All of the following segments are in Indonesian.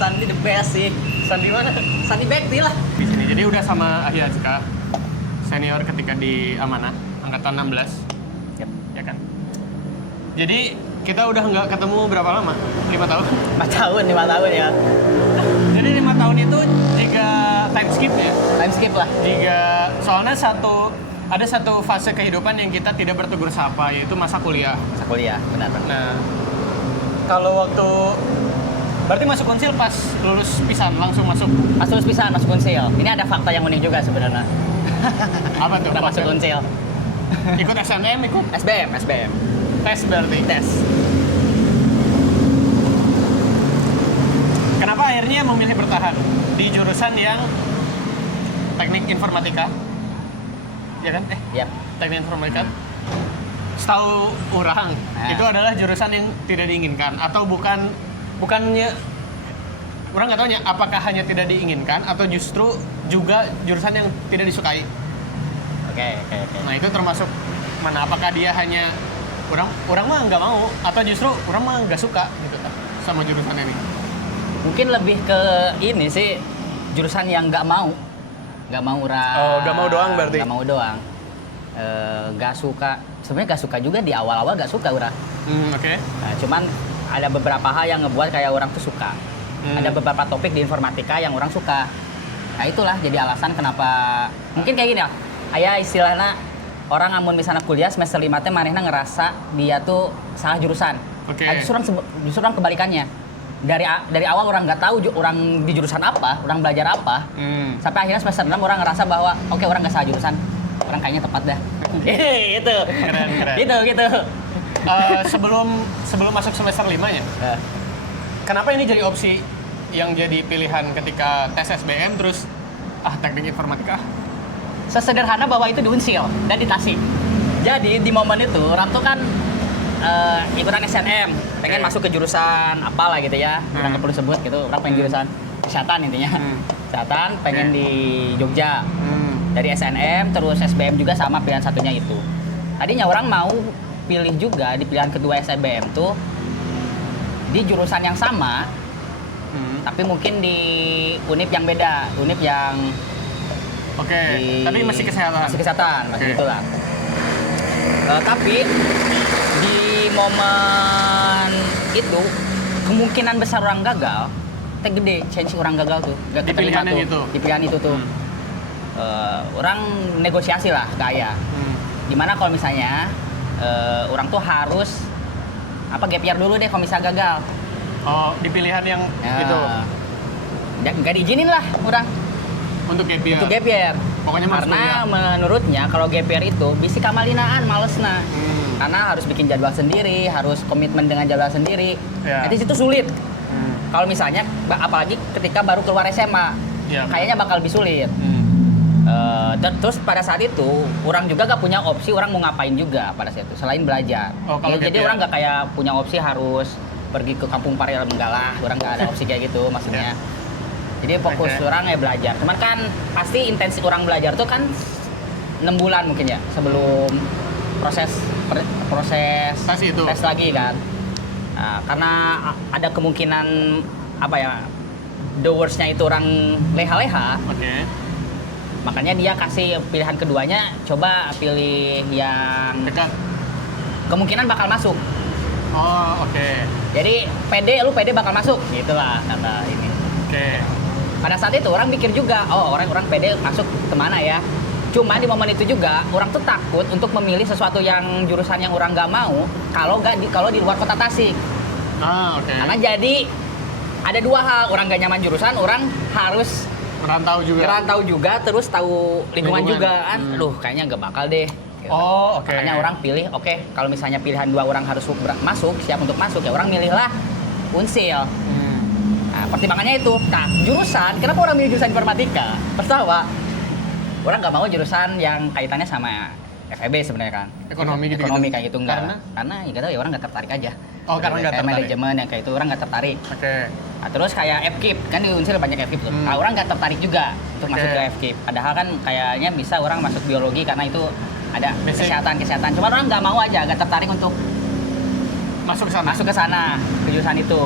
Sandi the best sih. Sandi mana? Sandi Bekti lah. Di sini. Jadi udah sama Ahli Azka, senior ketika di Amanah, angkatan 16. Yap. Ya kan? Jadi kita udah nggak ketemu berapa lama? 5 tahun? 5 tahun ya. Jadi 5 tahun itu jika time skip ya? Time skip lah. Jika soalnya ada satu fase kehidupan yang kita tidak bertegur sapa, yaitu masa kuliah. Masa kuliah, benar-benar. Nah, kalau waktu berarti masuk konsil pas lulus pisan langsung masuk. Pas lulus pisan masuk konsil. Ini ada fakta yang unik juga sebenarnya. Apa tuh? Udah masuk konsil. Ikut SNM, ikut SBM. tes berarti. Tes. Kenapa akhirnya memilih bertahan di jurusan yang teknik informatika? Ya kan? Yap. Teknik informatika. Setahu orang, itu adalah jurusan yang tidak diinginkan atau bukannya orang nggak tahu ya apakah hanya tidak diinginkan atau justru juga jurusan yang tidak disukai. Oke. Nah, itu termasuk mana? Apakah dia hanya orang mah nggak mau atau justru orang mah nggak suka gitu kan sama jurusan ini? Mungkin lebih ke ini sih jurusan yang nggak mau orang. Oh, nggak mau doang berarti? Nggak mau doang. Nggak suka. Sebenarnya nggak suka juga di awal-awal nggak suka orang. Oke. Nah, cuman ada beberapa hal yang ngebuat kayak orang tuh suka. Ada beberapa topik di informatika yang orang suka. Nah itulah jadi alasan kenapa. Mungkin kayak gini ya. Aya istilahnya orang amun misalnya kuliah semester 5 teh manehna ngerasa dia tuh salah jurusan. Oke. Nah, justru orang kebalikannya. Dari awal orang nggak tahu orang di jurusan apa, orang belajar apa. Sampai akhirnya semester 6 orang ngerasa bahwa oke, orang nggak salah jurusan. Orang kayaknya tepat dah. Gitu. Keren. Gitu. Sebelum masuk semester 5 ya, kenapa ini jadi opsi yang jadi pilihan ketika tes SBM terus teknik informatika? Sesederhana bahwa itu di Unsil dan di Tasik. Jadi di momen itu orang tuh kan ikutan SNM, pengen masuk ke jurusan apalah gitu ya, nggak perlu sebut gitu. Orang pengen jurusan kesehatan intinya, kesehatan, pengen di Jogja. Dari SNM terus SBM juga sama pilihan satunya itu. Tadinya orang mau pilih juga di pilihan kedua SBM tuh di jurusan yang sama, tapi mungkin di univ yang beda, univ yang tapi masih kesehatan. Masih kesehatan, masih itulah. Tapi di momen itu kemungkinan besar orang gagal, teh gede, chance orang gagal tuh. Gak Di pilihan yang itu. Di pilihan itu tuh. Orang negosiasi lah kayak. Dimana kalau misalnya orang tuh harus gap year dulu deh kalau misalnya gagal. Oh, di pilihan yang itu. Nggak diizinin lah orang. Untuk gap year. Untuk gap year. Pokoknya karena menurutnya kalau gap year itu bisa kamalinaan malesna. Karena harus bikin jadwal sendiri, harus komitmen dengan jadwal sendiri. Di situ sulit. Kalau misalnya apalagi ketika baru keluar SMA, kayaknya bakal lebih sulit. Terus pada saat itu orang juga gak punya opsi orang mau ngapain juga pada saat itu selain belajar. Jadi orang gak kayak punya opsi harus pergi ke kampung Parel, enggak lah, orang gak ada opsi kayak gitu maksudnya. Jadi fokus orang ya belajar. Cuman kan pasti intensi orang belajar tuh kan 6 bulan mungkin ya sebelum proses tes lagi kan. Nah, karena ada kemungkinan the worst-nya itu orang leha-leha. Makanya dia kasih pilihan keduanya, coba pilih yang dekat. Kemungkinan bakal masuk. Oh, Jadi lu pede bakal masuk, gitulah kata ini. Pada saat itu orang mikir juga, orang pede masuk kemana ya? Cuma di momen itu juga orang tuh takut untuk memilih sesuatu yang jurusan yang orang nggak mau kalau di luar kota Tasik. Karena jadi ada dua hal, orang nggak nyaman jurusan, orang harus merantau juga, terus tahu lingkungan juga kan. Kayaknya nggak bakal deh. Gitu. Makanya orang pilih, kalau misalnya pilihan dua orang harus masuk, siap untuk masuk ya orang milihlah Unsil. Nah, pertimbangannya itu. Nah, jurusan, kenapa orang milih jurusan informatika? Pertama, orang nggak mau jurusan yang kaitannya sama FEB sebenarnya kan. Ekonomi kayak gitu enggak. Karena ya nggak tahu ya orang nggak tertarik aja. Karena nggak tertarik. Manajemen yang kayak itu orang nggak tertarik. Nah, terus kayak FKIP kan di Unsil banyak FKIP tuh. Nah, orang nggak tertarik juga untuk masuk ke FKIP. Padahal kan kayaknya bisa orang masuk biologi karena itu ada kesehatan. Cuma orang nggak mau aja, nggak tertarik untuk masuk ke sana ke jurusan itu.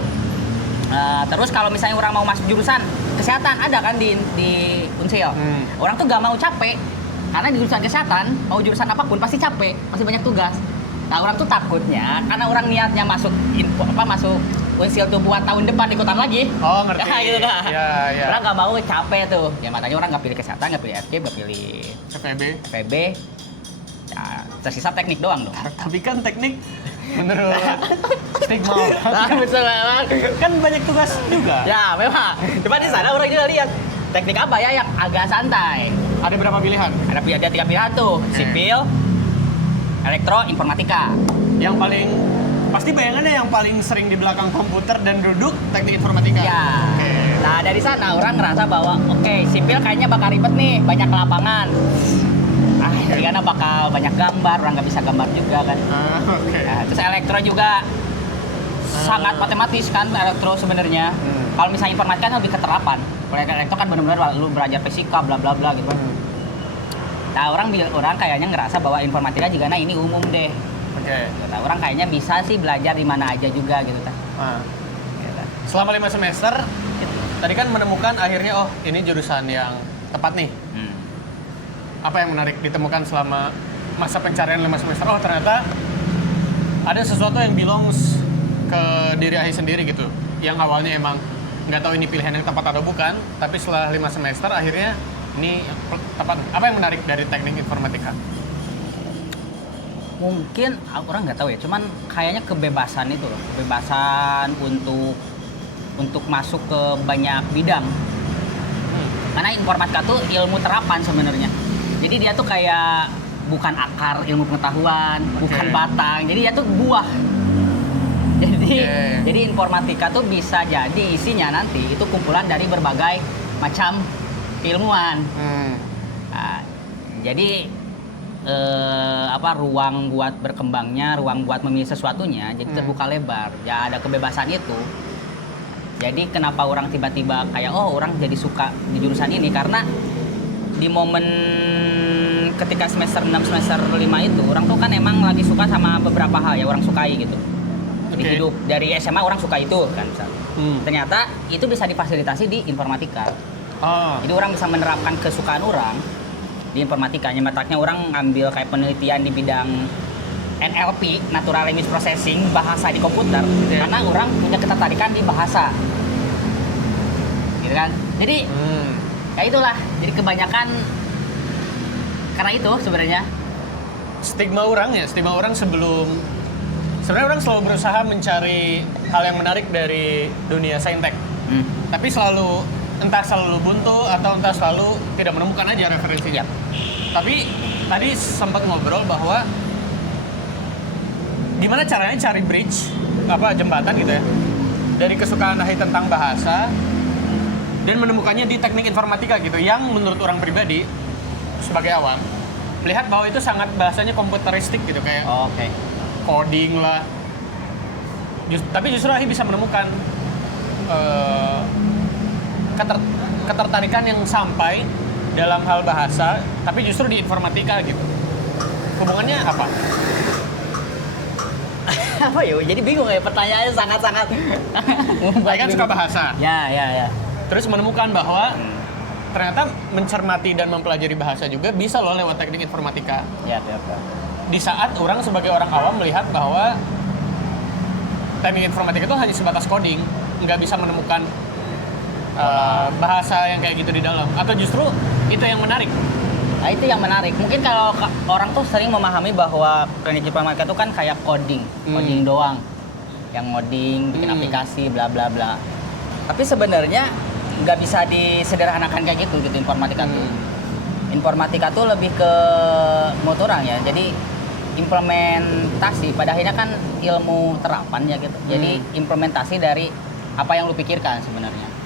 Terus kalau misalnya orang mau masuk jurusan kesehatan ada kan di Unsil. Orang tuh gak mau capek karena di jurusan kesehatan mau jurusan apapun pasti capek, masih banyak tugas. Nah orang tuh takutnya karena orang niatnya masuk masuk Unsil tuh buat tahun depan ikutan lagi. Oh ngerti. Ya, gitu kan. Ya. Orang gak mau capek tuh. Ya makanya orang gak pilih kesehatan, gak pilih FK, gak pilih FEB. Ya, tersisa teknik doang dong. Tapi kan teknik menurut stigma Nah, betul memang. kan banyak tugas juga. Ya, memang. Cuma di sana orang juga lihat teknik apa ya yang agak santai. Ada berapa pilihan? Ada 3 pilihan tuh, sipil, elektro, informatika. Yang paling pasti bayangannya yang paling sering di belakang komputer dan duduk teknik informatika. Ya. Nah, dari sana orang ngerasa bahwa sipil kayaknya bakal ribet nih, banyak lapangan. Karena bakal banyak gambar, orang nggak bisa gambar juga kan. Nah, terus elektro juga sangat matematis kan elektro sebenarnya. Kalau misalnya informatika kan lebih keterapan. Kalau elektro kan benar-benar lu belajar fisika bla bla bla gitu. Nah, orang kayaknya ngerasa bahwa informatika juga ini umum deh. Nah, orang kayaknya bisa sih belajar di mana aja juga gitu kan. Selama 5 semester tadi kan menemukan akhirnya ini jurusan yang tepat nih. Apa yang menarik ditemukan selama masa pencarian 5 semester? Oh ternyata ada sesuatu yang belongs ke diri Ahi sendiri gitu. Yang awalnya emang nggak tahu ini pilihan yang tepat atau bukan, tapi setelah 5 semester akhirnya ini tepat. Apa yang menarik dari teknik informatika? Mungkin orang nggak tahu ya, cuman kayaknya kebebasan itu loh, kebebasan untuk masuk ke banyak bidang. Karena informatika tuh ilmu terapan sebenarnya. Jadi dia tuh kayak bukan akar ilmu pengetahuan, bukan batang. Jadi dia tuh buah. Jadi informatika tuh bisa jadi isinya nanti itu kumpulan dari berbagai macam keilmuan. Nah, jadi ruang buat berkembangnya, ruang buat memilih sesuatunya jadi terbuka lebar. Ya ada kebebasan itu. Jadi kenapa orang tiba-tiba kayak orang jadi suka di jurusan ini karena di momen ketika semester 6, semester 5 itu orang tuh kan emang lagi suka sama beberapa hal ya orang sukai gitu. Di hidup dari SMA orang suka itu kan misalnya. Ternyata itu bisa difasilitasi di informatika. Jadi orang bisa menerapkan kesukaan orang di informatika. Nyemetaknya orang ngambil kayak penelitian di bidang NLP, Natural Language Processing, bahasa di komputer, karena orang punya ketertarikan di bahasa. Gitu kan? Jadi ya itulah. Jadi kebanyakan karena itu sebenarnya stigma orang sebelum sebenarnya orang selalu berusaha mencari hal yang menarik dari dunia saintek. Tapi entah selalu buntu atau entah selalu tidak menemukan aja referensinya. Tapi tadi sempat ngobrol bahwa gimana caranya cari bridge, jembatan gitu ya, dari kesukaan Ahi tentang bahasa dan menemukannya di teknik informatika gitu, yang menurut orang pribadi sebagai awam melihat bahwa itu sangat bahasanya komputeristik gitu, kayak coding lah. Tapi justru Ahi bisa menemukan ketertarikan yang sampai dalam hal bahasa, tapi justru di informatika gitu. Hubungannya apa? Apa ya? Jadi bingung ya, pertanyaannya sangat-sangat. Saya kan suka bahasa. Ya. Terus menemukan bahwa ternyata mencermati dan mempelajari bahasa juga bisa loh lewat teknik informatika. Ya. Di saat orang sebagai orang awam melihat bahwa teknik informatika itu hanya sebatas coding, nggak bisa menemukan bahasa yang kayak gitu di dalam. Atau justru itu yang menarik? Nah, itu yang menarik. Mungkin kalau orang tuh sering memahami bahwa teknik informatika itu kan kayak coding doang. Yang ngoding, bikin aplikasi, bla bla bla. Tapi sebenarnya nggak bisa disederhanakan kayak gitu informatika tuh. Informatika tuh lebih ke menurut orang ya. Jadi implementasi pada akhirnya kan ilmu terapan ya gitu. Jadi implementasi dari apa yang lu pikirkan sebenarnya.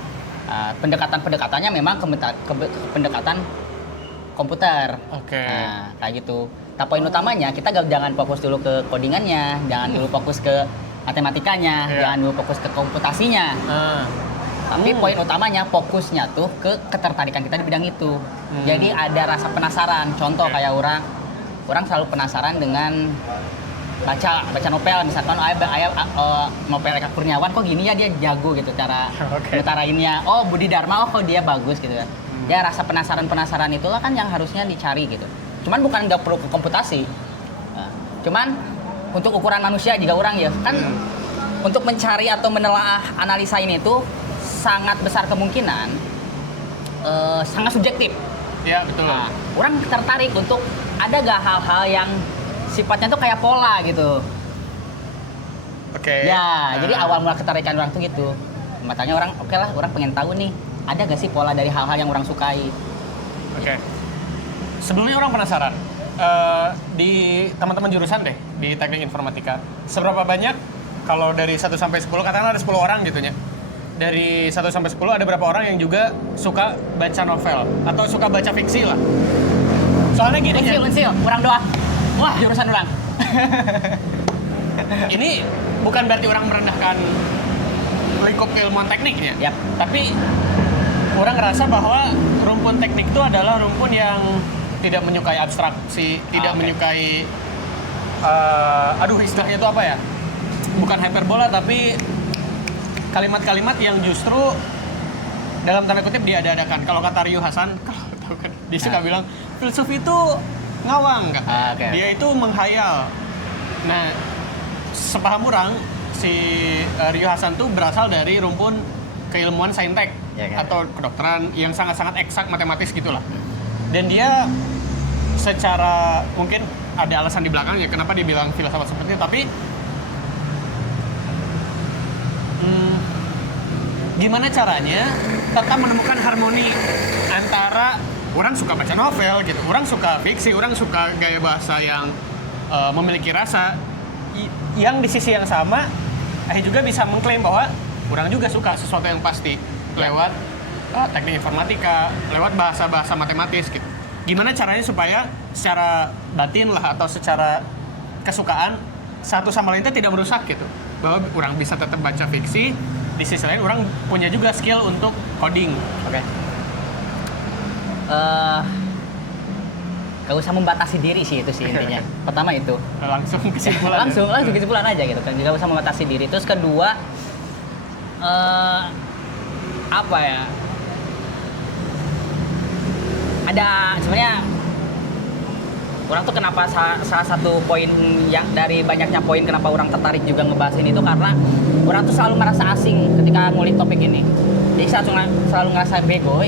Pendekatan-pendekatannya memang pendekatan komputer. Nah, kayak gitu. Tapi poin utamanya kita jangan fokus dulu ke codingannya, jangan dulu fokus ke matematikanya, jangan dulu fokus ke komputasinya. Tapi poin utamanya fokusnya tuh ke ketertarikan kita di bidang itu. Jadi ada rasa penasaran. Contoh kayak orang selalu penasaran dengan baca novel misalkan novel Eka Kurniawan kok gini ya dia jago gitu cara ngutarainnya. Oh Budi Dharma kok dia bagus gitu kan. Ya rasa penasaran itulah kan yang harusnya dicari gitu. Cuman bukan nggak perlu komputasi. Cuman untuk ukuran manusia juga orang ya kan untuk mencari atau menelaah analisa ini itu sangat besar kemungkinan sangat subjektif. Ya betul. Nah, orang tertarik untuk ada gak hal-hal yang sifatnya tuh kayak pola gitu. Oke. Ya, jadi awal mula ketertarikan orang tuh gitu. Makanya orang oke lah, orang pengen tahu nih, ada gak sih pola dari hal-hal yang orang sukai? Oke. Sebelumnya orang penasaran, di teman-teman jurusan deh, di teknik informatika, seberapa banyak kalau dari 1 sampai 10, katakanlah ada 10 orang gitu ya. Dari 1 sampai 10 ada berapa orang yang juga suka baca novel atau suka baca fiksi lah. Soalnya gini ya. Pensil, orang doang. Wah, jurusan orang. Ini bukan berarti orang merendahkan lingkup keilmuan tekniknya. Yap. Tapi orang ngerasa bahwa rumpun teknik itu adalah rumpun yang tidak menyukai abstraksi, tidak menyukai istilahnya itu apa ya? Bukan hyperbola tapi kalimat-kalimat yang justru dalam tanda kutip diada-adakan. Kalau kata Ryu Hasan, kalau tahu kan, dia suka bilang filsuf itu ngawang kan. Dia itu menghayal. Nah, sepaham orang si Ryu Hasan tuh berasal dari rumpun keilmuan saintek atau kedokteran yang sangat-sangat eksak matematis gitulah. Dan dia secara mungkin ada alasan di belakangnya kenapa dia bilang filsafat seperti itu, tapi gimana caranya tetap menemukan harmoni antara orang suka baca novel gitu, orang suka fiksi, orang suka gaya bahasa yang memiliki rasa yang di sisi yang sama juga bisa mengklaim bahwa orang juga suka sesuatu yang pasti lewat teknik informatika, lewat bahasa-bahasa matematis gitu. Gimana caranya supaya secara batin lah atau secara kesukaan satu sama lainnya tidak merusak gitu, bahwa orang bisa tetap baca fiksi, di sisi lain orang punya juga skill untuk coding. Oke. Gak usah membatasi diri sih itu sih intinya. Pertama itu. Langsung kesimpulan. langsung kesimpulan aja gitu kan. Gak usah membatasi diri. Terus kedua, apa ya? Ada sebenarnya orang tuh kenapa salah satu poin yang dari banyaknya poin kenapa orang tertarik juga ngebahas ini itu karena orang tuh selalu merasa asing ketika ngulik topik ini. Jadi selalu ngerasa bego,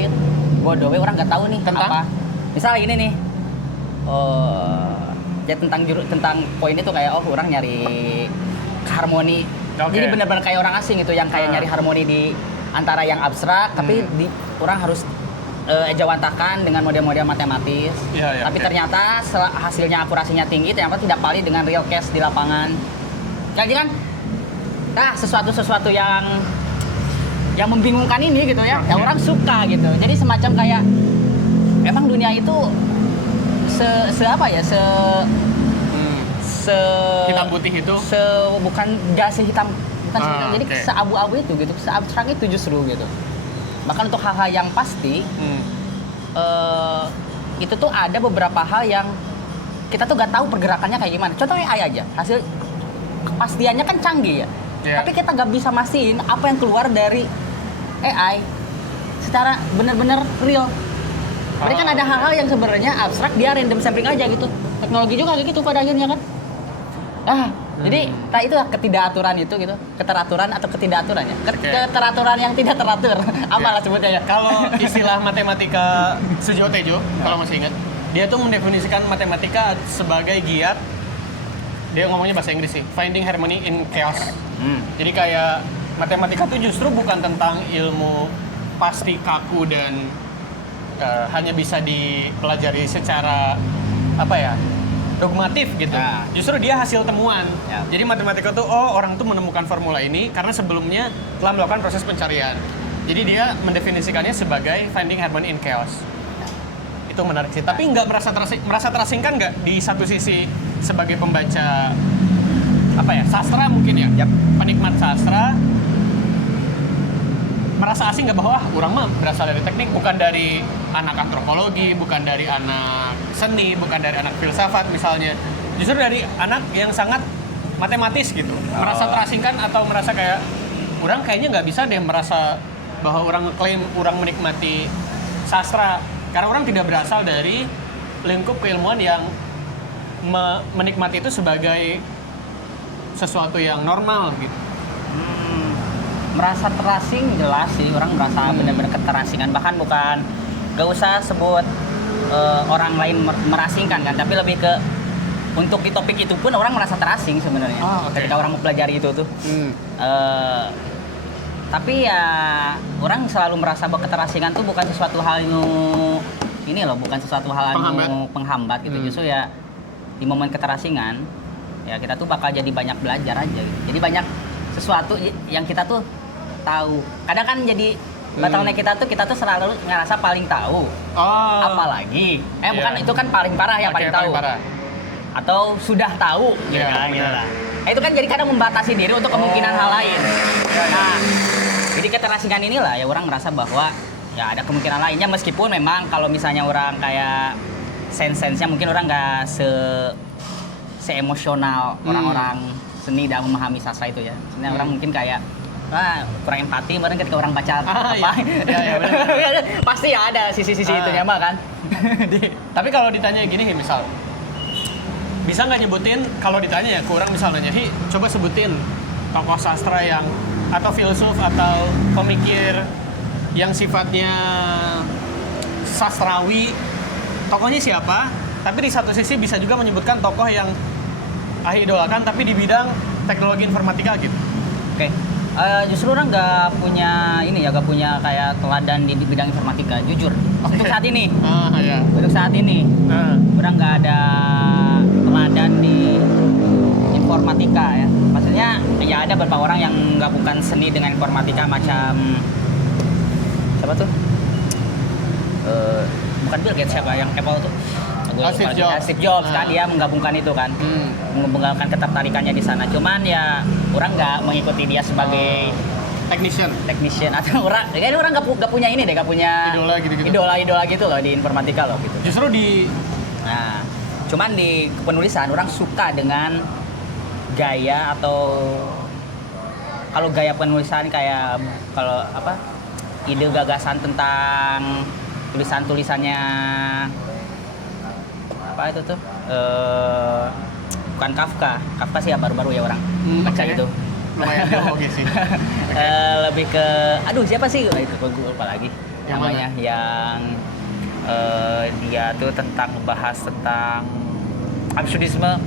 bodoh, orang nggak tahu nih tentang apa. Misalnya gini nih, ya tentang poin itu kayak orang nyari harmoni. Jadi benar-benar kayak orang asing itu yang kayak nyari harmoni di antara yang abstrak, tapi orang harus ejawantakan dengan model-model matematis. Tapi ternyata hasilnya akurasinya tinggi, ternyata tidak valid dengan real case di lapangan. Jadi kan, sesuatu yang membingungkan ini gitu ya, yang orang suka gitu. Jadi semacam kayak emang dunia itu hitam putih itu bukan gak sehitam, bukan jadi seabu-abu itu gitu, seabstrak itu justru gitu. Bahkan untuk hal-hal yang pasti itu tuh ada beberapa hal yang kita tuh gak tahu pergerakannya kayak gimana. Contohnya AI aja, hasil kepastiannya kan canggih ya. Tapi kita gak bisa mastiin apa yang keluar dari AI secara benar-benar real. Berarti kan ada hal-hal yang sebenarnya abstrak, dia random sampling aja gitu. Teknologi juga kayak gitu pada akhirnya kan. Jadi itu ketidakaturan itu gitu, keteraturan atau ketidakaturan ya. Keteraturan yang tidak teratur. Apalah sebutnya ya. Kalau istilah matematika Sujiwo Tejo, kalau masih ingat, dia tuh mendefinisikan matematika sebagai giat. Dia ngomongnya bahasa Inggris sih, finding harmony in chaos. Jadi kayak matematika tuh justru bukan tentang ilmu pasti kaku dan hanya bisa dipelajari secara dogmatif gitu. Justru dia hasil temuan. Jadi matematika tuh orang tuh menemukan formula ini karena sebelumnya telah melakukan proses pencarian. Jadi dia mendefinisikannya sebagai finding harmony in chaos. Itu menarik sih. Tapi nggak merasa terasingkan nggak di satu sisi sebagai pembaca sastra mungkin ya. Penikmat sastra merasa asing nggak bahwa orang mah berasal dari teknik, bukan dari anak antropologi, bukan dari anak seni, bukan dari anak filsafat misalnya. Justru dari anak yang sangat matematis gitu, merasa terasingkan atau merasa kayak orang kayaknya nggak bisa deh merasa bahwa orang ngeklaim orang menikmati sastra karena orang tidak berasal dari lingkup keilmuan yang menikmati itu sebagai sesuatu yang normal gitu. Merasa terasing jelas sih, orang merasa benar-benar keterasingan, bahkan bukan gak usah sebut orang lain merasingkan kan, tapi lebih ke untuk di topik itu pun orang merasa terasing sebenarnya ketika orang mempelajari itu tuh. Tapi ya orang selalu merasa bahwa keterasingan tuh bukan sesuatu hal yang ini loh, bukan sesuatu hal yang penghambat gitu. Justru ya di momen keterasingan ya kita tuh bakal jadi banyak belajar aja gitu. Jadi banyak sesuatu yang kita tuh tahu. Kadang kan jadi bottleneck kita tuh selalu ngerasa paling tahu. Apalagi bukan itu kan paling parah ya, paling tahu. Parah. Atau sudah tahu gitu kan. Itu kan jadi kadang membatasi diri untuk kemungkinan hal lain. Nah, jadi keterasingan inilah ya orang merasa bahwa ya ada kemungkinan lainnya, meskipun memang kalau misalnya orang kayak sense-nya mungkin orang nggak se-emosional orang-orang seni dalam memahami sastra itu ya. Sebenarnya orang mungkin kayak kurang empati bareng ketika orang baca apa. Iya, pasti ya ada sisi-sisi itunya mah kan. Tapi kalau ditanya gini misal, bisa nggak nyebutin, kalau ditanya ya ke orang misalnya, coba sebutin tokoh sastra yang atau filsuf atau pemikir yang sifatnya sastrawi, tokohnya siapa? Tapi di satu sisi bisa juga menyebutkan tokoh yang idolakan tapi di bidang teknologi informatika gitu. Oke. Justru orang nggak punya nggak punya kayak teladan di bidang informatika, jujur. Untuk saat ini. Untuk saat ini. Orang nggak ada teladan di informatika ya. Maksudnya ya ada beberapa orang yang menggabungkan seni dengan informatika, macam siapa tuh? Bukan Bill Gates, siapa yang Apple tuh? Steve Jobs kan, dia menggabungkan itu kan, menggabungkan ketertarikannya di sana. Cuman ya orang nggak mengikuti dia sebagai technician atau orang nggak punya ini deh, nggak punya idola gitu loh di informatika loh gitu. Justru cuman di penulisan orang suka dengan gaya, atau kalau gaya penulisan kayak kalau ide gagasan tentang tulisannya apa itu tuh bukan Kafka sih ya, baru-baru ya orang baca itu lumayan jauh sih. Lebih ke siapa sih itu, gue lupa lagi namanya, yang dia tuh tentang membahas tentang absurdisme.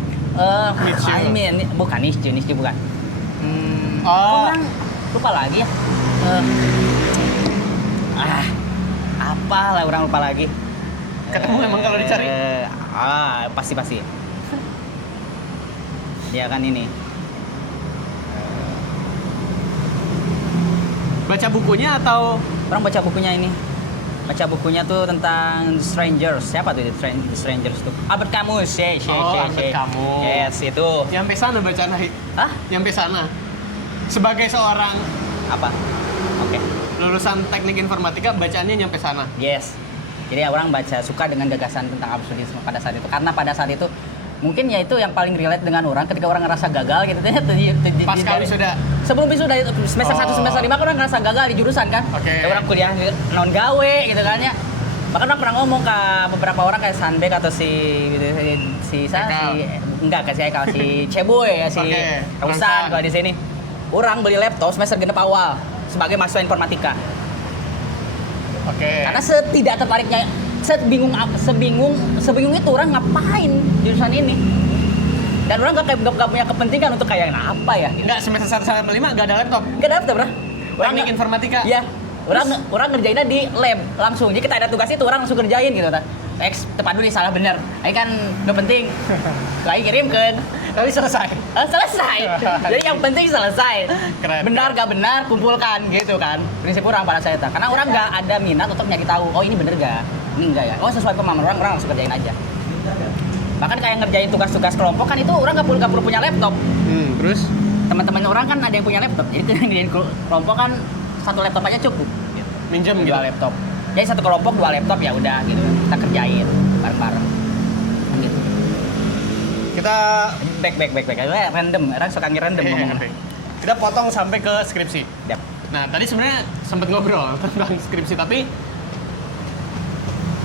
Bukan Nietzsche bukan. Orang lupa lagi ya. Apalah orang lupa lagi. Ketemu emang kalau dicari. Pasti. Dia kan ini. Baca bukunya atau orang baca bukunya ini? Baca bukunya tuh tentang The Strangers. Siapa tuh The Strangers tuh? Albert Camus. Albert Camus. Yes, itu. Nyampe sana bacaan Nyampe sana. Sebagai seorang lulusan teknik informatika, bacaannya nyampe sana. Yes. Jadi orang suka dengan gagasan tentang absurdisme pada saat itu. Karena pada saat itu mungkin ya itu yang paling relate dengan orang ketika orang ngerasa gagal gitu. Pasca wisuda. Sebelum wisuda semester 1 semester 5 kan orang ngerasa gagal di jurusan kan. Orang kuliah non gawe gitu kan ya. Bahkan orang pernah ngomong ke beberapa orang kayak Sandek atau si Ceboy ya, si Rusan kalau di sini. Orang beli laptop semester genep awal sebagai mahasiswa informatika. Karena setidak tertariknya, sebingung itu orang ngapain jurusan ini. Dan orang gak punya kepentingan untuk kayak apa ya. Enggak, semester 1 sampai 5 gak ada laptop. Gak ada laptop, bro. Teknik informatika. Iya. Orang ngerjainnya di lab langsung. Jadi kita ada tugas itu orang langsung kerjain gitu kan. Tepat dulu salah benar. Ini kan gak penting. Lagi kirimkan. Tapi selesai. Jadi yang penting selesai. Keren. Benar gak benar kumpulkan gitu kan. Prinsip orang pada saya. Karena orang gak ada minat untuk nyari tahu. Oh ini bener gak? Ini enggak ya. Oh sesuai pemahaman orang langsung kerjain aja. Bahkan kayak ngerjain tugas-tugas kelompok kan itu orang gak perlu punya laptop. Terus? Teman-teman orang kan ada yang punya laptop. Jadi ngerjain kelompok kan satu laptop aja cukup. Minjem gitu. 2 laptop. Jadi satu kelompok 2 laptop ya udah gitu. Kita kerjain bareng-bareng. Gitu. Kita back. Random, orang suka ngerandom ngomong. Kita potong sampai ke skripsi. Yap. Nah, tadi sebenarnya sempat ngobrol tentang skripsi, tapi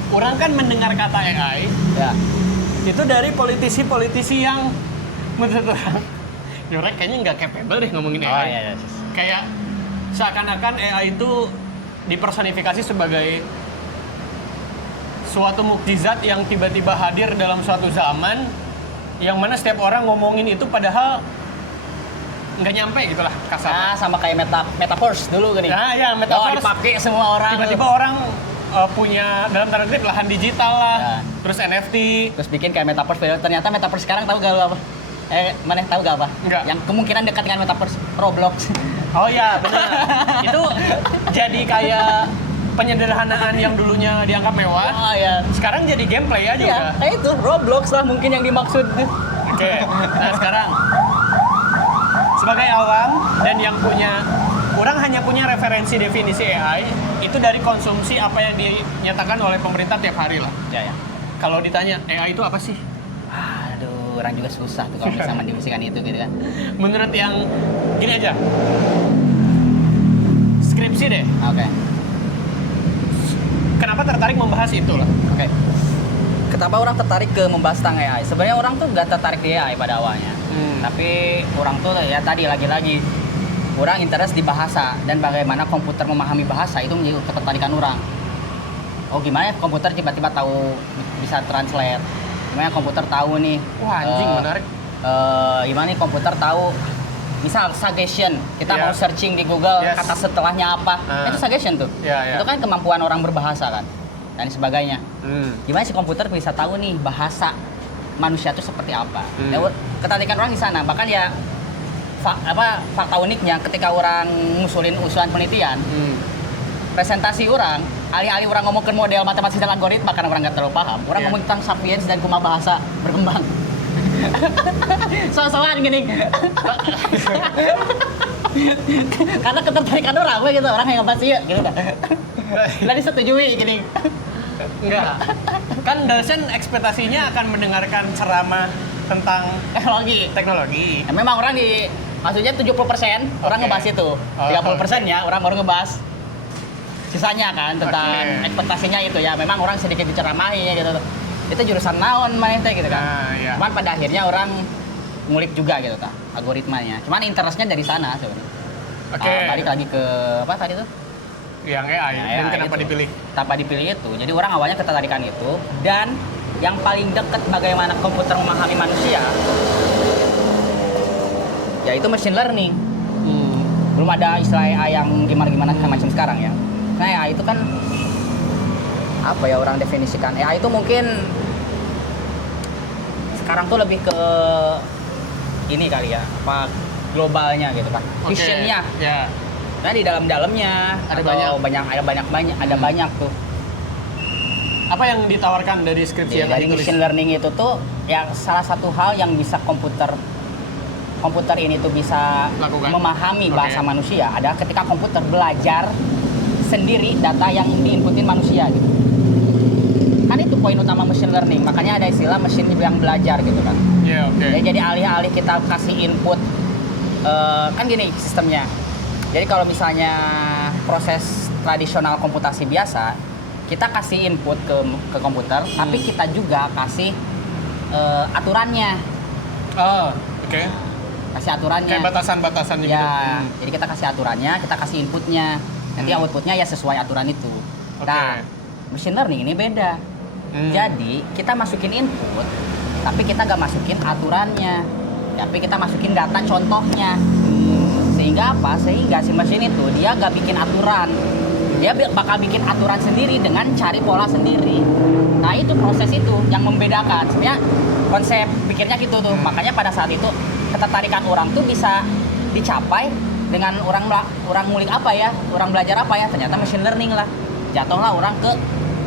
orang kan mendengar kata AI Ya. itu dari politisi-politisi yang menurut orang, orang kayaknya nggak capable deh ngomongin AI. Oh iya. Kayak seakan-akan AI itu dipersonifikasi sebagai suatu mukjizat yang tiba-tiba hadir dalam suatu zaman yang mana setiap orang ngomongin itu padahal nggak nyampe gitulah kasar. Nah, sama kayak metaverse dulu gini. Nah, ya metaverse dipakai semua orang. tiba-tiba orang punya dalam tanda kutip lahan digital lah, Ya. terus NFT. Terus bikin kayak metaverse. Ternyata metaverse sekarang tahu gak lu apa? Mana tahu gak apa? Enggak. Yang kemungkinan dekat dengan metaverse, Roblox. Oh iya, benar. Itu jadi kayak penyederhanaan yang dulunya dianggap mewah. Oh iya. Sekarang jadi gameplay aja Iya, udah. kayak itu Roblox lah mungkin yang dimaksud. Oke. Nah, sekarang sebagai awam dan yang punya kurang hanya punya referensi definisi AI itu dari konsumsi apa yang dinyatakan oleh pemerintah tiap hari lah. Ya. Kalau ditanya AI itu apa sih? Aduh, orang juga susah tuh kalau bisa mendefinisikan itu gitu kan. Menurut yang gini aja. Skripsi deh. Oke. Kenapa tertarik membahas itu lah? Oke. Kenapa orang tertarik ke membahas tentang AI? Sebenarnya orang tuh gak tertarik di AI pada awalnya. Tapi orang tuh ya tadi lagi-lagi orang interest di bahasa dan bagaimana komputer memahami bahasa itu menjadi ketertarikan orang. Oh gimana ya komputer tiba-tiba tahu bisa translate? Gimana komputer tahu nih? Wah, anjing menarik. Gimana nih komputer tahu? Misal suggestion, kita Yeah. mau searching di Google Yes. kata setelahnya apa? Itu suggestion tuh. Yeah, yeah. Itu kan kemampuan orang berbahasa kan dan sebagainya. Gimana sih komputer bisa tahu nih bahasa manusia itu seperti apa? Ya, ketertarikan orang di sana. Bahkan ya fakta uniknya ketika orang ngusulin usulan penelitian, presentasi orang, alih-alih orang ngomong ke model matematis dan algoritma karena orang nggak terlalu paham, orang ngomong tentang sapiens dan kumaha bahasa berkembang. Soal-soalan gini. Karena ketertarikan orang, gitu orang yang ngebahas iya, gitu kan. Lah disetujui gini. Enggak. Kan dosen ekspektasinya akan mendengarkan ceramah tentang teknologi. Ya, memang orang maksudnya 70% orang ngebahas itu. 30%-nya orang baru ngebahas sisanya kan tentang ekspektasinya itu ya. Memang orang sedikit diceramahi gitu. Itu jurusan naon main teh gitu kan. Iya. Cuman pada akhirnya orang ngulik juga gitu ta, algoritmanya. Cuman interestnya dari sana sebenarnya. Oke. Balik lagi ke apa tadi tuh? Yang AI. Dan kenapa itu. dipilih? Kenapa dipilih itu? Jadi orang awalnya ketertarikan itu dan yang paling dekat bagaimana komputer memahami manusia yaitu machine learning. Belum ada istilah AI yang gimana-gimana macam sekarang ya. Nah, AI itu kan apa ya orang definisikan? AI itu mungkin sekarang tuh lebih ke ini kali ya, apa globalnya gitu kan. Visionnya. Ya. Nah, di dalam-dalamnya Ada atau banyak tuh. Apa yang ditawarkan dari skripsi yang Dari ditulis? machine learning itu tuh yang salah satu hal yang bisa komputer ini tuh bisa Lakukan? memahami bahasa manusia adalah ketika komputer belajar sendiri data yang diinputin manusia gitu. Kan itu poin utama machine learning, makanya ada istilah mesin yang belajar gitu kan. Iya, oke. Jadi alih-alih kita kasih input kan gini sistemnya. Jadi kalau misalnya proses tradisional komputasi biasa, kita kasih input ke komputer, tapi kita juga kasih aturannya. Oh, oke. Kasih aturannya. Kayak batasan-batasan gitu. Ya, jadi kita kasih aturannya, kita kasih inputnya. Nanti outputnya ya sesuai aturan itu. Oke. Nah, machine learning ini beda. Jadi kita masukin input, tapi kita nggak masukin aturannya, tapi kita masukin data contohnya. Sehingga apa? Sehingga si mesin itu dia nggak bikin aturan, dia bakal bikin aturan sendiri dengan cari pola sendiri. Nah itu proses itu yang membedakan. Sebenarnya konsep pikirnya gitu tuh. Makanya pada saat itu ketertarikan orang tuh bisa dicapai dengan orang ngulik apa ya, orang belajar apa ya. Ternyata machine learning lah. Jatuhlah orang ke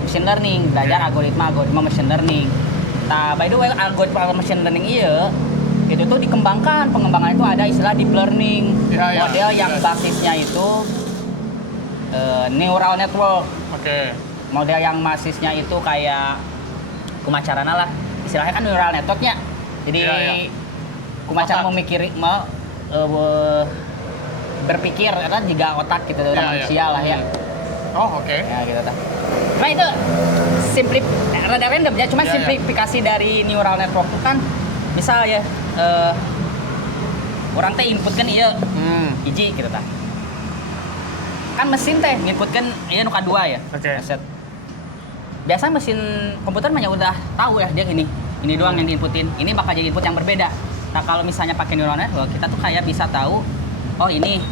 machine learning, belajar algoritma machine learning. Nah, by the way, algoritma machine learning itu tuh dikembangkan. Pengembangan itu ada istilah deep learning, model yang basisnya itu neural network. Oke. Model yang basisnya itu kayak kumacarana lah. Istilahnya kan neural networknya. Jadi kumaha Otak. berpikir kan juga otak gitu Ya, manusia lah ya. Oh, oke. Ya gitu tah. Cuma itu rada random ya, cuma Ya, ya. simplifikasi dari neural network itu kan misal ya orang teh input kan iya hiji gitu tah. Kan mesin teh nginputkan iya nu kadua ya. Oke. Set. Biasa mesin komputer mah ya udah tahu ya dia ini doang yang diinputin. Ini bakal jadi input yang berbeda. Nah, kalau misalnya pakai neural network, kita tuh kayak bisa tahu oh ini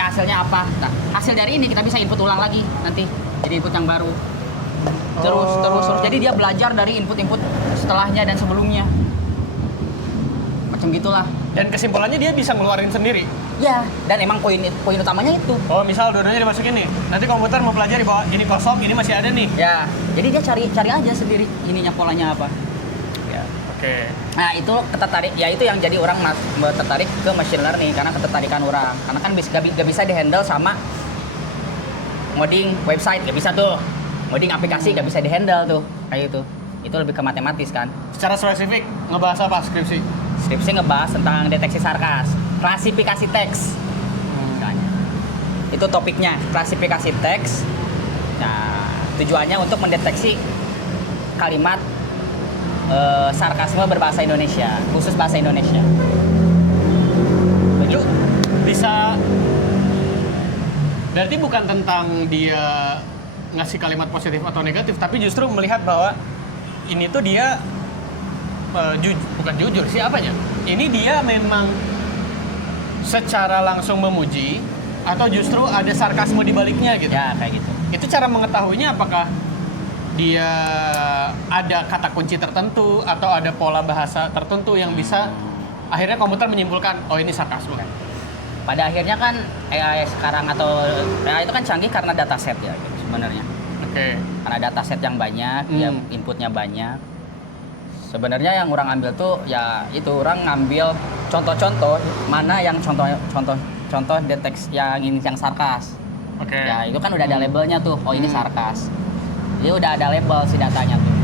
hasilnya apa. Nah, hasil dari ini kita bisa input ulang lagi nanti jadi input yang baru. Terus. Jadi dia belajar dari input-input setelahnya dan sebelumnya. Macam gitulah. Dan kesimpulannya dia bisa ngeluarin sendiri. Ya, dan emang poin utamanya itu. Oh, misal dua-duanya dimasukin nih. Nanti komputer mau pelajari bahwa ini kosong, ini masih ada nih. Ya, jadi dia cari aja sendiri ininya polanya apa. Ya. Oke. Nah, itu ketertarik ya itu yang jadi orang tertarik ke machine learning karena ketertarikan orang. Karena kan gak bisa dihandle sama ngoding website, gak bisa tuh. Ngoding aplikasi gak bisa dihandle tuh. Kayak itu. Itu lebih ke matematis kan. Secara spesifik ngebahas apa skripsi? Skripsi ngebahas tentang deteksi sarkas, klasifikasi teks. Misalnya. Itu topiknya, klasifikasi teks. Nah, tujuannya untuk mendeteksi kalimat sarkasme berbahasa Indonesia, khusus bahasa Indonesia. Lu bisa berarti bukan tentang dia ngasih kalimat positif atau negatif, tapi justru melihat bahwa ini tuh dia bukan jujur sih apanya. Ini dia memang secara langsung memuji atau justru ada sarkasme di baliknya gitu. Ya, kayak gitu. Itu cara mengetahuinya apakah dia ada kata kunci tertentu atau ada pola bahasa tertentu yang bisa akhirnya komputer menyimpulkan oh ini sarkasme. Pada akhirnya kan AI sekarang atau AI itu kan canggih karena dataset ya gitu, sebenarnya. Oke. Karena dataset yang banyak, ya inputnya banyak. Sebenarnya yang orang ambil tuh ya itu orang ngambil contoh-contoh mana yang contoh deteksi yang sarkas. Oke. Ya itu kan udah ada labelnya tuh. Oh ini sarkas. Jadi udah ada label si datanya tuh.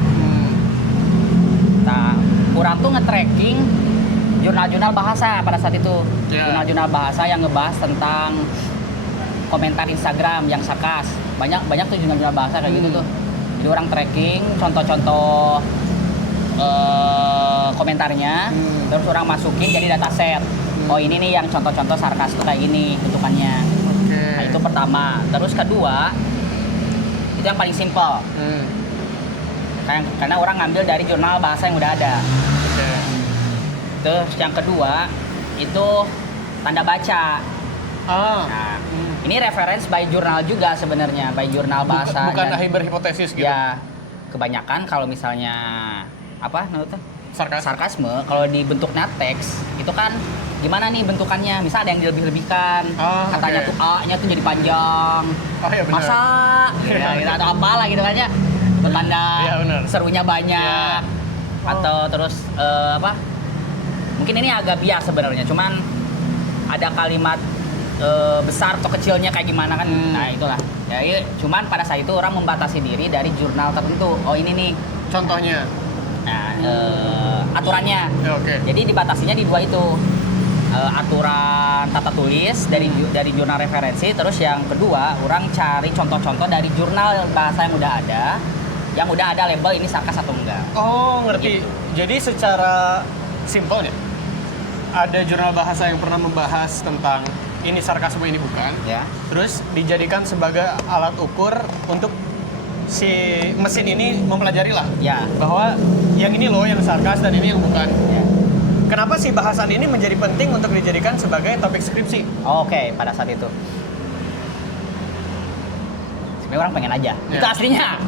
Nah, orang tuh nge-tracking jurnal-jurnal bahasa pada saat itu. Yeah. Jurnal-jurnal bahasa yang ngebahas tentang komentar Instagram yang sarkas. Banyak tuh jurnal-jurnal bahasa kayak gitu tuh. Jadi orang tracking contoh-contoh komentarnya, terus orang masukin jadi dataset. Oh ini nih yang contoh-contoh sarkas tuh kayak gini bentukannya. Nah itu pertama. Terus kedua, itu yang paling simple. Karena orang ngambil dari jurnal bahasa yang udah ada. Terus yang kedua, itu tanda baca. Nah, ini reference by jurnal juga sebenarnya, by jurnal bahasa. Bukan ahli berhipotesis gitu. Ya, kebanyakan kalau misalnya apa namanya sarkasme kalau dibentuknya teks itu kan gimana nih bentukannya, misal ada yang dilebih-lebihkan, katanya tuh A-nya tuh jadi panjang, iya benar. masa ya, gitu, atau apalah gitu kan ya, tanda serunya banyak, atau terus apa mungkin ini agak bias sebenarnya, cuman ada kalimat besar atau kecilnya kayak gimana kan. Nah itulah ya, cuman pada saat itu orang membatasi diri dari jurnal tertentu. Oh ini nih contohnya. Nah, aturannya. Oke. Jadi dibatasinya di dua itu. Aturan tata tulis dari jurnal referensi, terus yang kedua orang cari contoh-contoh dari jurnal bahasa yang udah ada label ini sarkas atau enggak. Oh, ngerti. Gitu. Jadi secara simpelnya ada jurnal bahasa yang pernah membahas tentang ini sarkasme ini bukan. Ya. Terus dijadikan sebagai alat ukur untuk si mesin ini mempelajari lah Ya. bahwa yang ini loh yang sarkas dan ini yang bukan. Ya. Kenapa sih bahasan ini menjadi penting untuk dijadikan sebagai topik skripsi? Oke, pada saat itu. Sebenarnya orang pengen aja. Ya. Itu aslinya.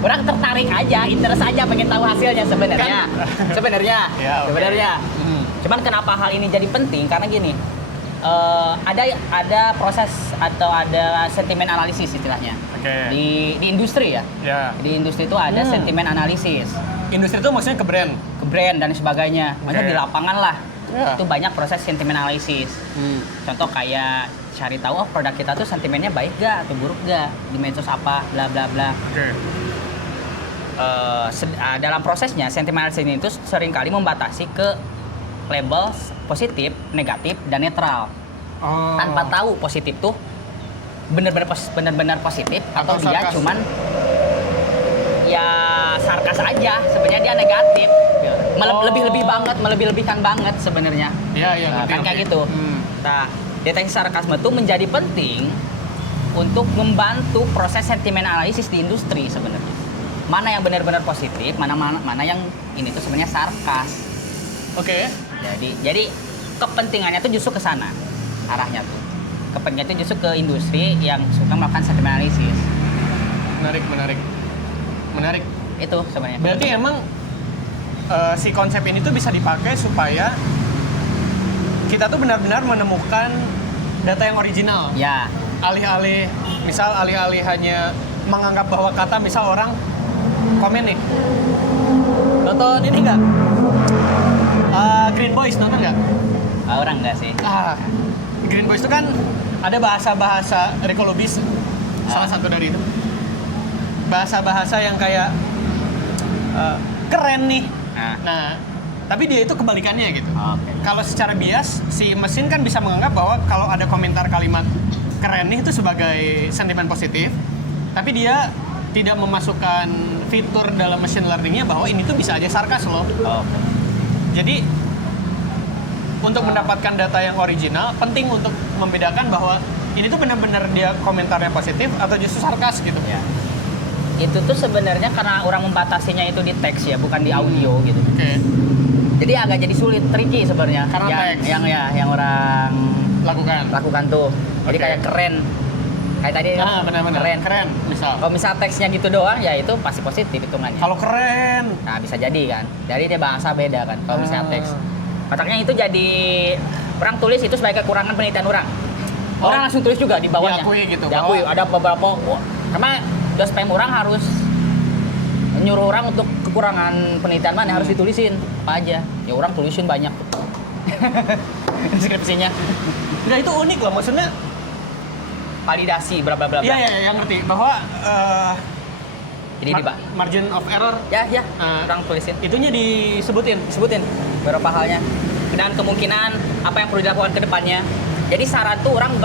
Orang tertarik aja, interest aja pengen tahu hasilnya sebenarnya. Sebenarnya. Ya, oke. Sebenarnya. Cuman kenapa hal ini jadi penting? Karena gini. Ada proses atau ada sentimen analisis istilahnya. Oke. Di industri ya. Ya. Di industri itu ada sentimen analisis. Industri itu maksudnya ke brand. Ke brand dan sebagainya. Maksudnya Oke. di lapangan lah. Ya. Itu banyak proses sentimen analisis. Contoh kayak cari tahu produk kita tuh sentimennya baik gak atau buruk gak di medsos apa bla bla bla. Oke. Dalam prosesnya sentimen analisis itu seringkali membatasi ke label positif, negatif, dan netral. Oh. Tanpa tahu positif tuh benar-benar positif atau dia sarkas. cuman ya sarkas aja, sebenarnya dia negatif. Melebih-lebihkan banget sebenarnya. Iya, Nah, ngerti, kan kayak ngerti. gitu. Nah, deteksi sarkasme itu menjadi penting untuk membantu proses sentimen analisis di industri sebenarnya. Mana yang benar-benar positif, mana yang ini tuh sebenarnya sarkas. Oke. Jadi kepentingannya tuh justru ke sana arahnya tuh. Kepentingannya tuh justru ke industri yang suka melakukan sentimen analisis. Menarik. Itu sebenarnya. Berarti emang si konsep ini tuh bisa dipakai supaya kita tuh benar-benar menemukan data yang original. Ya, Alih-alih hanya menganggap bahwa kata misal orang komen nih, nonton ini nggak? Green Boys nonton nggak? orang enggak sih. Green Boys itu kan ada bahasa-bahasa Rico Lubis, salah satu dari itu. Bahasa-bahasa yang kayak keren nih. Nah, tapi dia itu kebalikannya gitu. Oke. Kalau secara bias, si mesin kan bisa menganggap bahwa kalau ada komentar kalimat keren nih itu sebagai sentimen positif, tapi dia tidak memasukkan fitur dalam machine learning-nya bahwa ini tuh bisa aja sarkas loh. Oke. Jadi untuk mendapatkan data yang original, penting untuk membedakan bahwa ini tuh benar-benar dia komentarnya positif atau justru sarkas gitu. Ya. Itu tuh sebenarnya karena orang membatasinya itu di teks ya, bukan di audio gitu. Oke. Jadi agak jadi sulit, tricky sebenarnya. Karena teks. Yang orang lakukan tuh. Jadi Oke. kayak keren. Kayak tadi Benar-benar keren misal. Kalau misal teksnya gitu doang ya itu pasti positif hitungannya. Kalau keren, Nah, bisa jadi kan. Jadi dia bahasa beda kan kalau misalnya teks. Makanya itu jadi orang tulis itu sebagai kekurangan penelitian orang. Orang langsung tulis juga di bawahnya. Diakui gitu, Diakui. bahwa- Ada beberapa karena dospem orang harus nyuruh orang untuk kekurangan penelitian mana harus ditulisin apa aja. Ya orang tulisin banyak. Deskripsinya. Nggak, itu unik loh, maksudnya. Validasi bla bla bla. bla. Iya, yang ngerti bahwa Jadi margin of error ya Nah. orang tulisin. itunya disebutin. Beberapa halnya dan kemungkinan apa yang perlu dilakukan ke depannya. Jadi saran tuh orang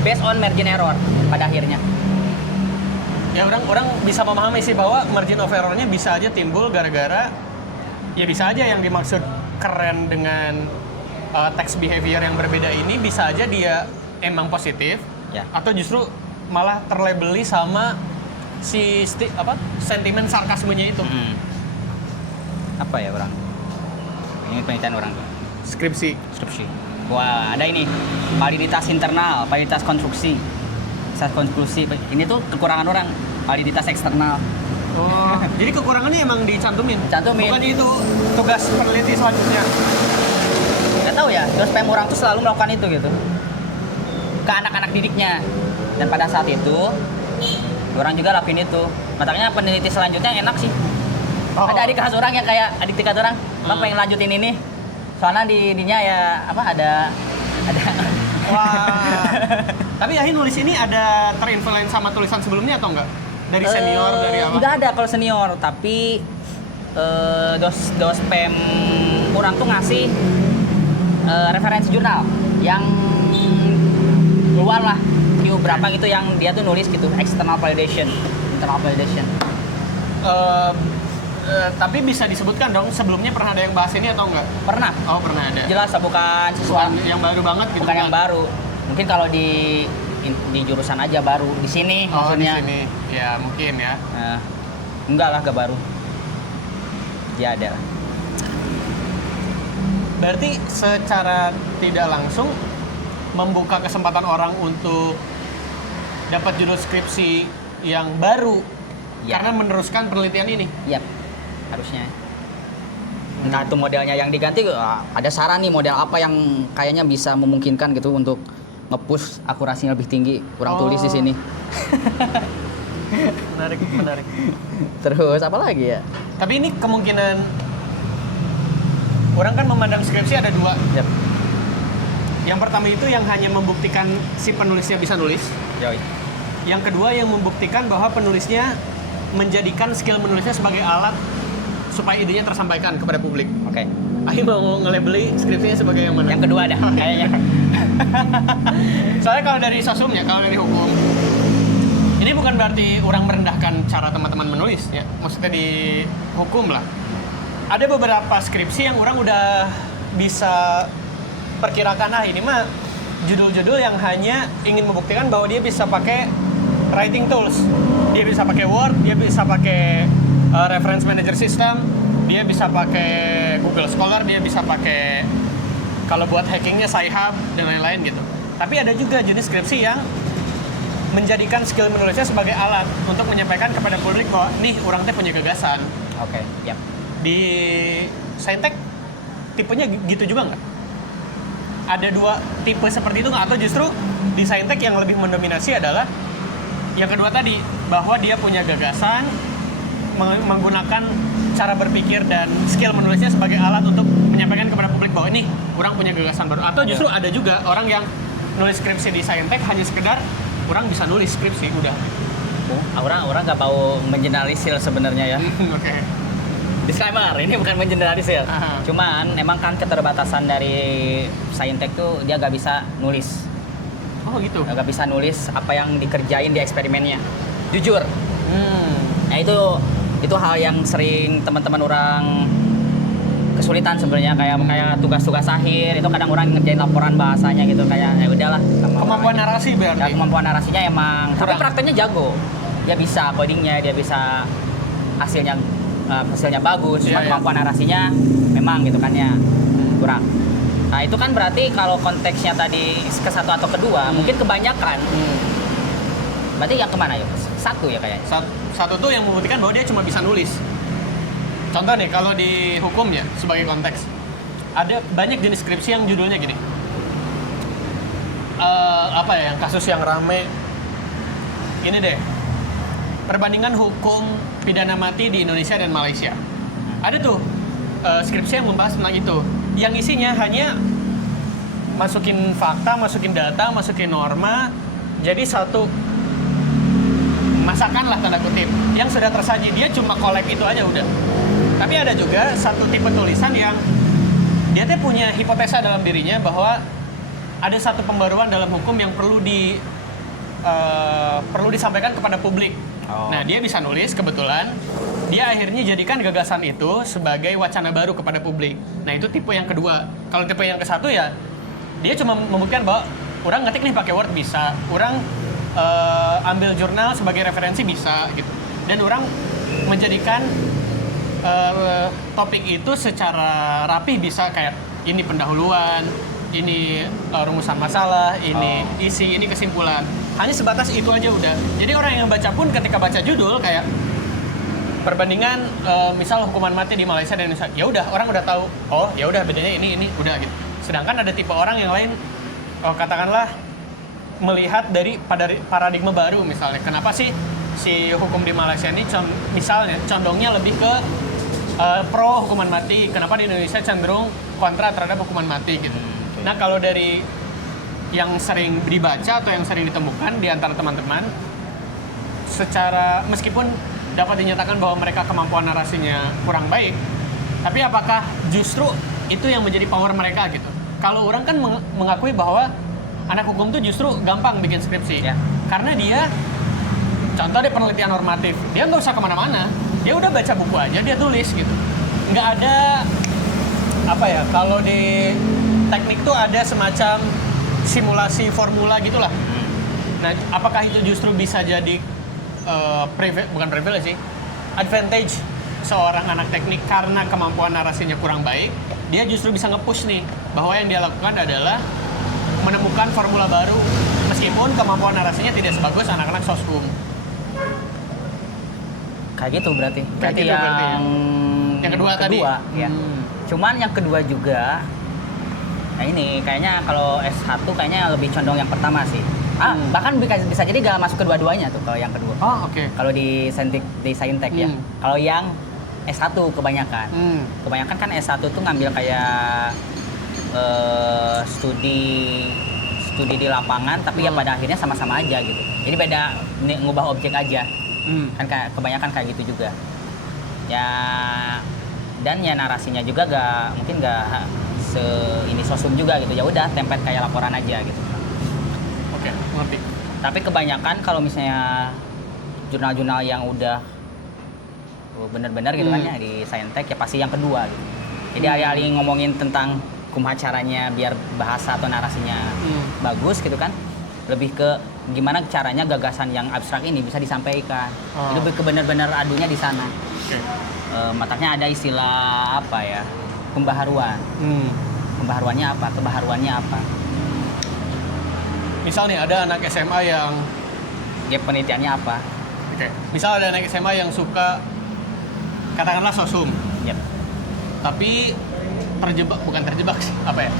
based on margin error pada akhirnya. Ya orang bisa memahami sih bahwa margin of error-nya bisa aja timbul gara-gara ya bisa aja yang dimaksud keren dengan text behavior yang berbeda ini bisa aja dia emang positif Ya. atau justru malah terlabeli sama si sentimen sarkasmenya itu. Apa ya orang? Ini penelitian orang tuh. Skripsi. Wah, ada ini validitas internal, validitas konstruksi, validitas konklusi. Ini tuh kekurangan orang, validitas eksternal. Oh, jadi kekurangannya emang dicantumin. Cantumin. Bukan itu tugas peneliti selanjutnya. Gak tahu ya, dospem orang tuh selalu melakukan itu gitu ke anak-anak didiknya. Dan pada saat itu orang juga lakuin itu. Makanya peneliti selanjutnya enak sih. Oh. Ada adik kelas orang yang kayak adik tingkat orang, Bang pengen lanjutin ini. Soalnya dinya ya ada Wah. Tapi Yahin nulis ini ada terinfluence sama tulisan sebelumnya atau enggak? Dari senior, dari apa? Enggak ada kalau senior, tapi dospem orang tuh ngasih referensi jurnal yang keluar lah Q berapa gitu yang dia tuh nulis gitu, external validation, internal validation. Tapi bisa disebutkan dong sebelumnya pernah ada yang bahas ini atau enggak? Pernah. Oh, pernah ada. Jelas lah, bukan sesuatu Bukan yang baru banget gitu. bukan yang baru. Mungkin kalau di jurusan aja baru, di sini Oh, di maksudnya. sini. Ya, mungkin ya. Enggak lah, gak baru. Dia ada lah. Berarti secara tidak langsung membuka kesempatan orang untuk dapat judul skripsi yang baru Ya. karena meneruskan penelitian ini. Iya, harusnya. Entah itu modelnya yang diganti, ada saran nih model apa yang kayaknya bisa memungkinkan gitu untuk nge-push akurasinya lebih tinggi. Kurang tulis di sini. Menarik. Terus apa lagi ya? Tapi ini kemungkinan orang kan memandang skripsi ada dua. Yap. Yang pertama itu yang hanya membuktikan si penulisnya bisa nulis. Yoi. Yang kedua yang membuktikan bahwa penulisnya menjadikan skill menulisnya sebagai alat supaya idenya tersampaikan kepada publik. Oke. Aing mau nge-labeli skripsinya sebagai yang mana? Yang kedua dah kayaknya. Soalnya kalau dari sosumnya, kalau dari hukum, ini bukan berarti orang merendahkan cara teman-teman menulis ya. Maksudnya di hukum lah. Ada beberapa skripsi yang orang udah bisa perkirakan, ini mah judul-judul yang hanya ingin membuktikan bahwa dia bisa pakai writing tools. Dia bisa pakai Word, dia bisa pakai reference manager system, dia bisa pakai Google Scholar, dia bisa pakai kalau buat hackingnya Sci-Hub dan lain-lain gitu. Tapi ada juga jenis skripsi yang menjadikan skill menulisnya sebagai alat untuk menyampaikan kepada publik bahwa nih orang teh punya gagasan. Oke, yap. Di Saintek tipenya gitu juga nggak? Ada 2 tipe seperti itu nggak? Atau justru di Saintek yang lebih mendominasi adalah yang kedua tadi, bahwa dia punya gagasan, menggunakan cara berpikir dan skill menulisnya sebagai alat untuk menyampaikan kepada publik bahwa ini orang punya gagasan baru. Atau justru ada juga orang yang nulis skripsi di Saintek hanya sekedar orang bisa nulis skripsi udah. Orang nggak mau mengeneralisir sebenarnya ya. Oke. Disclaimer, ini bukan mengeneralisir. Aha. Cuman emang kan keterbatasan dari Saintek tuh dia nggak bisa nulis. Oh gitu. Nggak bisa nulis apa yang dikerjain di eksperimennya. Jujur. Nah itu hal yang sering teman-teman orang kesulitan sebenarnya, kayak tugas-tugas akhir itu kadang orang ngerjain laporan bahasanya gitu, kayak ya udahlah. Kemampuan narasi berarti. Ya, kemampuan narasinya emang, tapi kurang. prakteknya jago. Dia bisa codingnya, dia bisa hasilnya bagus, cuma Iya. kemampuan narasinya memang gitu kan ya kurang. Nah itu kan berarti kalau konteksnya tadi ke satu atau kedua, mungkin kebanyakan. Berarti yang kemana yuk? Satu ya kayaknya. Satu tuh yang membuktikan bahwa dia cuma bisa nulis. Contoh nih, kalau di hukum ya, sebagai konteks, ada banyak jenis skripsi yang judulnya gini. Apa ya, yang kasus yang rame, ini deh, perbandingan hukum pidana mati di Indonesia dan Malaysia. Ada tuh skripsi yang membahas tentang itu, yang isinya hanya masukin fakta, masukin data, masukin norma, jadi satu masakan lah tanda kutip yang sudah tersaji, dia cuma kolek itu aja udah. Tapi ada juga satu tipe tulisan yang dia tuh punya hipotesa dalam dirinya bahwa ada satu pembaruan dalam hukum yang perlu disampaikan kepada publik. Nah, dia bisa nulis, kebetulan dia akhirnya jadikan gagasan itu sebagai wacana baru kepada publik. Nah, itu tipe yang kedua. Kalau tipe yang ke satu ya dia cuma membuktikan bahwa orang ngetik nih pakai Word bisa, orang ambil jurnal sebagai referensi bisa gitu, dan orang menjadikan topik itu secara rapih bisa, kayak ini pendahuluan, ini rumusan masalah, ini isi, ini kesimpulan. Hanya sebatas itu aja udah. Jadi orang yang baca pun ketika baca judul kayak perbandingan misal hukuman mati di Malaysia dan Indonesia, ya udah orang udah tahu, oh ya udah bedanya ini udah gitu. Sedangkan ada tipe orang yang lain, katakanlah melihat dari paradigma baru, misalnya kenapa sih si hukum di Malaysia ini misalnya condongnya lebih ke pro hukuman mati, kenapa di Indonesia cenderung kontra terhadap hukuman mati gitu. Nah, kalau dari yang sering dibaca atau yang sering ditemukan di antara teman-teman, secara meskipun dapat dinyatakan bahwa mereka kemampuan narasinya kurang baik, tapi apakah justru itu yang menjadi power mereka gitu? Kalau orang kan mengakui bahwa anak hukum tuh justru gampang bikin skripsi, Ya. karena dia, contoh deh penelitian normatif, dia nggak usah kemana-mana, dia udah baca buku aja, dia tulis gitu. Nggak ada, apa ya, kalau di teknik tuh ada semacam simulasi formula gitulah. Nah, apakah itu justru bisa jadi bukan privilege sih, advantage seorang anak teknik karena kemampuan narasinya kurang baik, dia justru bisa nge-push nih, bahwa yang dia lakukan adalah menemukan formula baru meskipun kemampuan narasinya tidak sebagus anak-anak soskum. Kayak gitu berarti. Kayak gitu berarti ya. Yang kedua tadi. Ya. Cuman yang kedua juga, nah ini kayaknya kalau S1 kayaknya lebih condong yang pertama sih. Bahkan bisa jadi gak masuk kedua-duanya tuh kalau yang kedua. Oh, oke. Kalau di Saintek ya. Kalau yang S1 kebanyakan. Kebanyakan kan S1 tuh ngambil kayak studi di lapangan, tapi ya pada akhirnya sama-sama aja gitu. Ini beda ngubah objek aja. Kan kebanyakan kayak gitu juga. Ya Dan ya narasinya juga mungkin gak ini sosum juga gitu. Ya udah template kayak laporan aja gitu. Oke, ngerti. Tapi kebanyakan kalau misalnya jurnal-jurnal yang udah bener-bener gitu kan ya di Saintek ya pasti yang kedua gitu. Jadi alih-alih ngomongin tentang kumaha caranya biar bahasa atau narasinya bagus gitu kan, lebih ke gimana caranya gagasan yang abstrak ini bisa disampaikan. Itu lebih ke bener-bener adunya di sana. Mataknya ada istilah apa ya, pembaharuan. Pembaharuannya apa, kebaharuannya apa. Misal nih ada anak SMA yang Ya penelitiannya apa. Misal ada anak SMA yang suka katakanlah sosum. Yep. Tapi bukan terjebak sih, apa ya?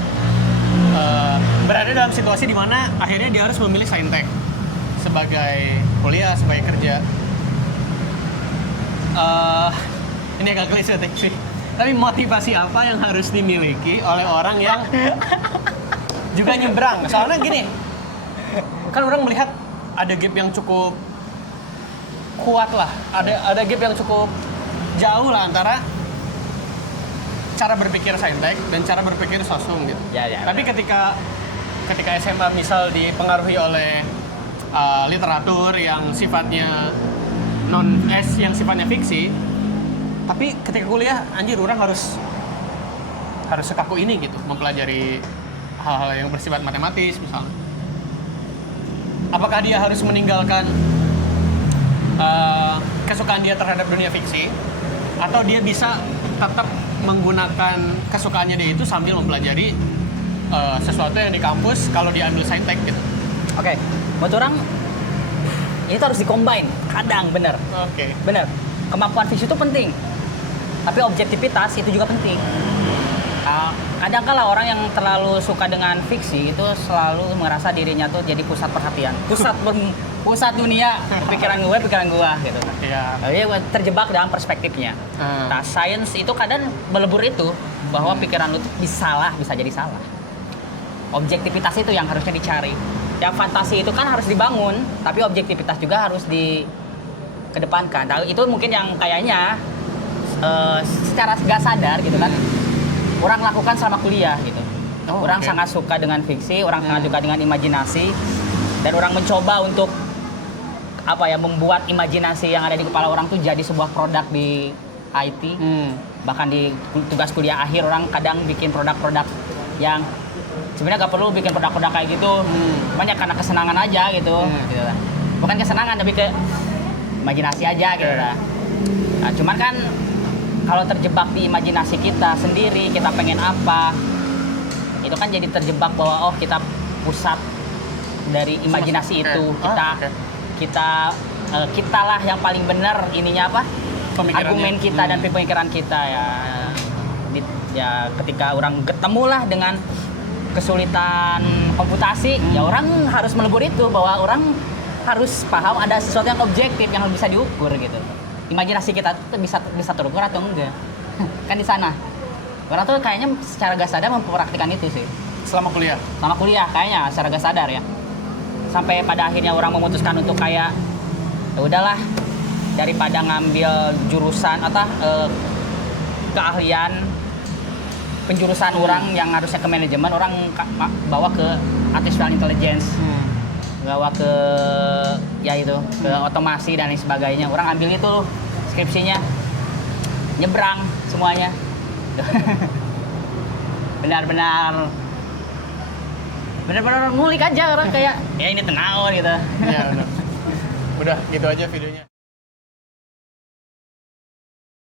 Berada dalam situasi di mana akhirnya dia harus memilih Saintek sebagai kuliah, sebagai kerja. Ini agak klise sih. Tapi motivasi apa yang harus dimiliki oleh orang yang juga nyebrang? Soalnya gini, kan orang melihat ada gap yang cukup kuat lah, ada gap yang cukup jauh lah antara cara berpikir Saintek dan cara berpikir sosum gitu. Ya, Tapi ketika SMA misal dipengaruhi oleh literatur yang sifatnya yang sifatnya fiksi, tapi ketika kuliah anjir orang harus sekaku ini gitu mempelajari hal-hal yang bersifat matematis misalnya. Apakah dia harus meninggalkan kesukaan dia terhadap dunia fiksi, atau dia bisa tetap menggunakan kesukaannya dia itu sambil mempelajari sesuatu yang di kampus kalau diambil Saintek gitu? Oke, buat orang ini tuh harus dikombin, kadang bener. Bener, kemampuan fiksi itu penting, tapi objektivitas itu juga penting. Kadang kala orang yang terlalu suka dengan fiksi itu selalu merasa dirinya tuh jadi pusat perhatian, pusat dunia, pikiran gue gitu. Iya. Dia terjebak dalam perspektifnya. Nah, sains itu kadang melebur itu bahwa pikiran lu tuh bisa jadi salah. Objektivitas itu yang harusnya dicari. Yang fantasi itu kan harus dibangun, tapi objektivitas juga harus dikedepankan. Nah, itu mungkin yang kayaknya secara gak sadar gitu kan, orang lakukan selama kuliah gitu. Orang sangat suka dengan fiksi, orang sangat suka dengan imajinasi, dan orang mencoba untuk membuat imajinasi yang ada di kepala orang tuh jadi sebuah produk di IT. Bahkan di tugas kuliah akhir orang kadang bikin produk-produk yang sebenarnya gak perlu bikin produk-produk kayak gitu, banyak karena kesenangan aja gitu. Gitu lah. Bukan kesenangan tapi ke imajinasi aja gitu lah. Nah, cuman kan kalau terjebak di imajinasi kita sendiri, kita pengen apa, itu kan jadi terjebak bahwa kita pusat dari imajinasi itu. Kita lah yang paling benar ininya argumen kita dan pemikiran kita ya ketika orang ketemulah dengan kesulitan komputasi, ya orang harus melebur itu bahwa orang harus paham ada sesuatu yang objektif yang bisa diukur gitu. Imajinasi kita tuh bisa terukur atau enggak. Kan di sana. Orang tuh kayaknya secara gak sadar mempraktikkan itu sih. Selama kuliah kayaknya secara gak sadar ya. Sampai pada akhirnya orang memutuskan untuk kayak ya udahlah, daripada ngambil jurusan keahlian penjurusan orang yang harusnya ke manajemen, orang bawa ke artificial intelligence. Bawa ke ke otomasi dan lain sebagainya. Orang ambil itu skripsinya nyebrang semuanya. benar-benar ngulik aja orang kayak ya ini tenang gitu. Udah gitu aja videonya.